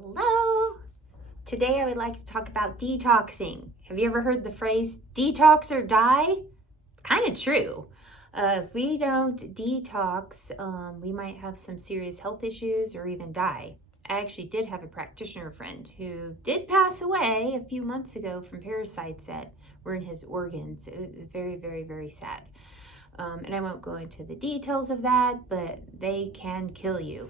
Hello! Today I would like to talk about detoxing. Have you ever heard the phrase detox or die? It's kind of true. If we don't detox, we might have some serious health issues or even die. I actually did have a practitioner friend who did pass away a few months ago from parasites that were in his organs. It was very, very, very sad. And I won't go into the details of that, but they can kill you.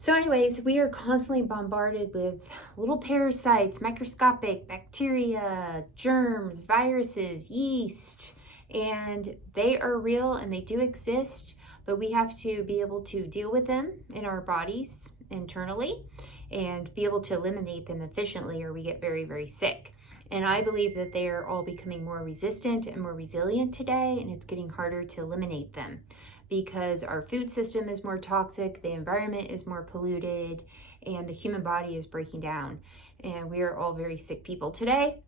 So anyways, we are constantly bombarded with little parasites, microscopic bacteria, germs, viruses, yeast, and they are real and they do exist, but we have to be able to deal with them in our bodies internally and be able to eliminate them efficiently, or we get very, very sick. And I believe that they are all becoming more resistant and more resilient today, and it's getting harder to eliminate them because our food system is more toxic, the environment is more polluted, and the human body is breaking down. And we are all very sick people today.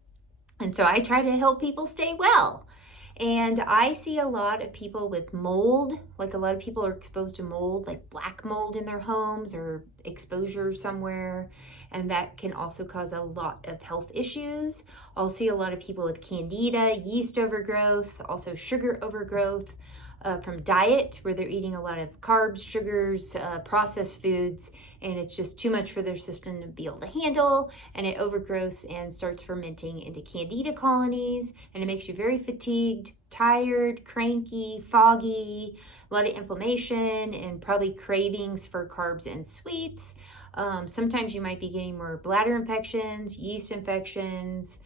And so I try to help people stay well. And I see a lot of people with mold, like a lot of people are exposed to mold, like black mold in their homes or exposure somewhere. And that can also cause a lot of health issues. I'll see a lot of people with candida, yeast overgrowth, also sugar overgrowth from diet, where they're eating a lot of carbs, sugars, processed foods, and it's just too much for their system to be able to handle, and it overgrows and starts fermenting into candida colonies, and it makes you very fatigued, tired, cranky, foggy, a lot of inflammation, and probably cravings for carbs and sweets. Sometimes you might be getting more bladder infections, yeast infections.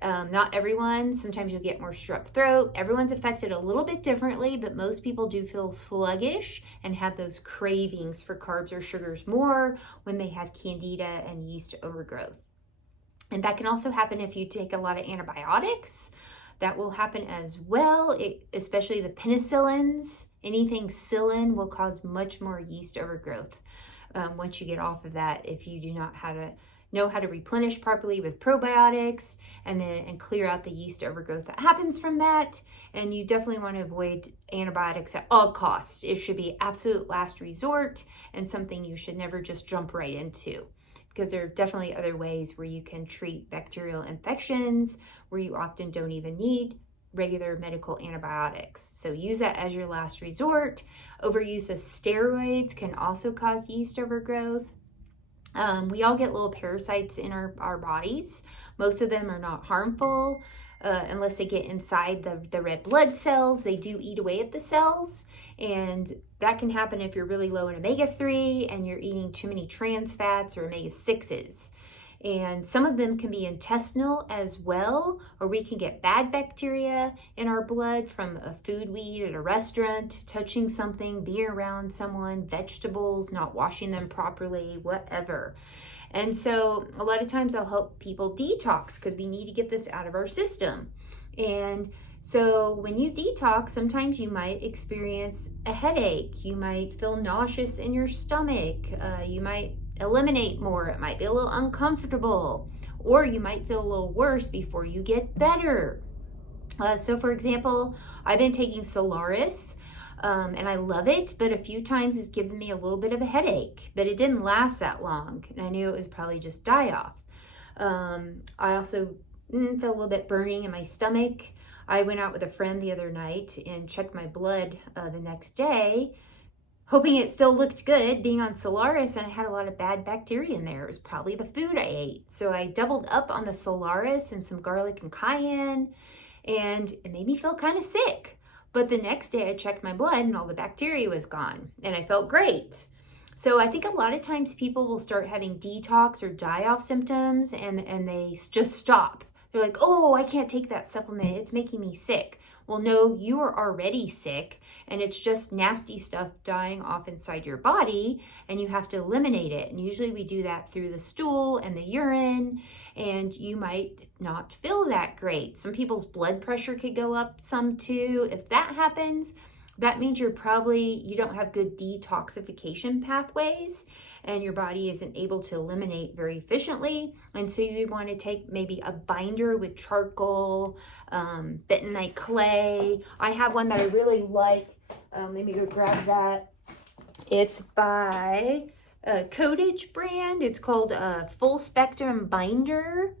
Not everyone. Sometimes you'll get more strep throat. Everyone's affected a little bit differently, but most people do feel sluggish and have those cravings for carbs or sugars more when they have candida and yeast overgrowth. And that can also happen if you take a lot of antibiotics. That will happen as well, especially the penicillins. Anything psyllin will cause much more yeast overgrowth once you get off of that, if you do not know how to replenish properly with probiotics and clear out the yeast overgrowth that happens from that. And you definitely want to avoid antibiotics at all costs. It should be absolute last resort and something you should never just jump right into, because there are definitely other ways where you can treat bacterial infections where you often don't even need regular medical antibiotics. So use that as your last resort. Overuse of steroids can also cause yeast overgrowth. We all get little parasites in our bodies. Most of them are not harmful unless they get inside the red blood cells. They do eat away at the cells, and that can happen if you're really low in omega-3 and you're eating too many trans fats or omega-6s. And some of them can be intestinal as well, or we can get bad bacteria in our blood from a food we eat at a restaurant, touching something, being around someone, vegetables, not washing them properly, whatever. And so a lot of times I'll help people detox because we need to get this out of our system. And so when you detox, sometimes you might experience a headache. You might feel nauseous in your stomach. You might eliminate more. It might be a little uncomfortable, or you might feel a little worse before you get better. So for example, I've been taking Solaris and I love it, but a few times it's given me a little bit of a headache, but it didn't last that long, and I knew it was probably just die off. I also felt a little bit burning in my stomach. I went out with a friend the other night and checked my blood the next day, hoping it still looked good being on Solaris, and I had a lot of bad bacteria in there. It was probably the food I ate. So I doubled up on the Solaris and some garlic and cayenne, and it made me feel kind of sick. But the next day I checked my blood and all the bacteria was gone, and I felt great. So I think a lot of times people will start having detox or die-off symptoms and they just stop. They're like, oh, I can't take that supplement. It's making me sick. Well, no, you are already sick, and it's just nasty stuff dying off inside your body, and you have to eliminate it. And usually we do that through the stool and the urine, and you might not feel that great. Some people's blood pressure could go up some too. If that happens, that means you don't have good detoxification pathways, and your body isn't able to eliminate very efficiently. And so you want to take maybe a binder with charcoal, bentonite clay. I have one that I really like. Let me go grab that. It's by Cottage brand. It's called Full Spectrum Binder.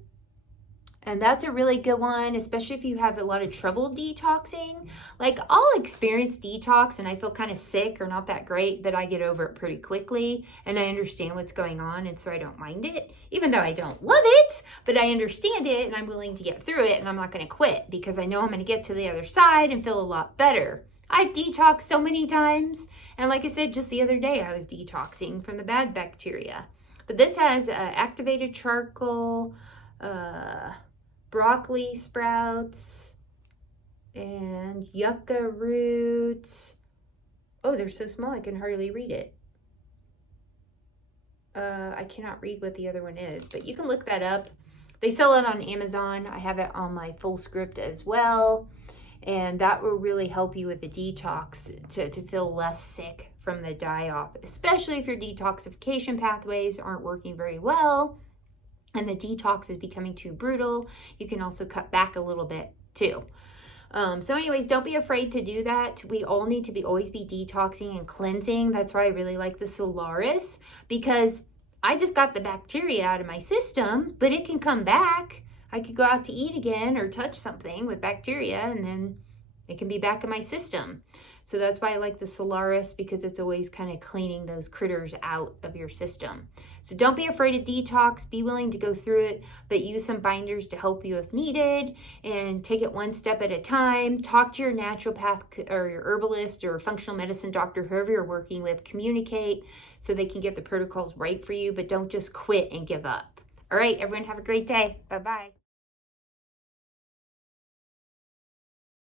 And that's a really good one, especially if you have a lot of trouble detoxing. Like, I'll experience detox and I feel kind of sick or not that great, but I get over it pretty quickly and I understand what's going on, and so I don't mind it, even though I don't love it, but I understand it and I'm willing to get through it, and I'm not going to quit because I know I'm going to get to the other side and feel a lot better. I've detoxed so many times, and like I said, just the other day I was detoxing from the bad bacteria. But this has activated charcoal, broccoli sprouts, and yucca root. Oh, they're so small I can hardly read it. I cannot read what the other one is, but you can look that up. They sell it on Amazon. I have it on my full script as well, and that will really help you with the detox to feel less sick from the die-off, especially if your detoxification pathways aren't working very well and the detox is becoming too brutal. You can also cut back a little bit too. So anyways, don't be afraid to do that. We all need to always be detoxing and cleansing. That's why I really like the Solaris, because I just got the bacteria out of my system, but it can come back. I could go out to eat again or touch something with bacteria, and then it can be back in my system. So that's why I like the Solaris, because it's always kind of cleaning those critters out of your system. So don't be afraid to detox. Be willing to go through it, but use some binders to help you if needed, and take it one step at a time. Talk to your naturopath or your herbalist or functional medicine doctor, whoever you're working with. Communicate so they can get the protocols right for you, but don't just quit and give up. All right, everyone, have a great day. Bye-bye.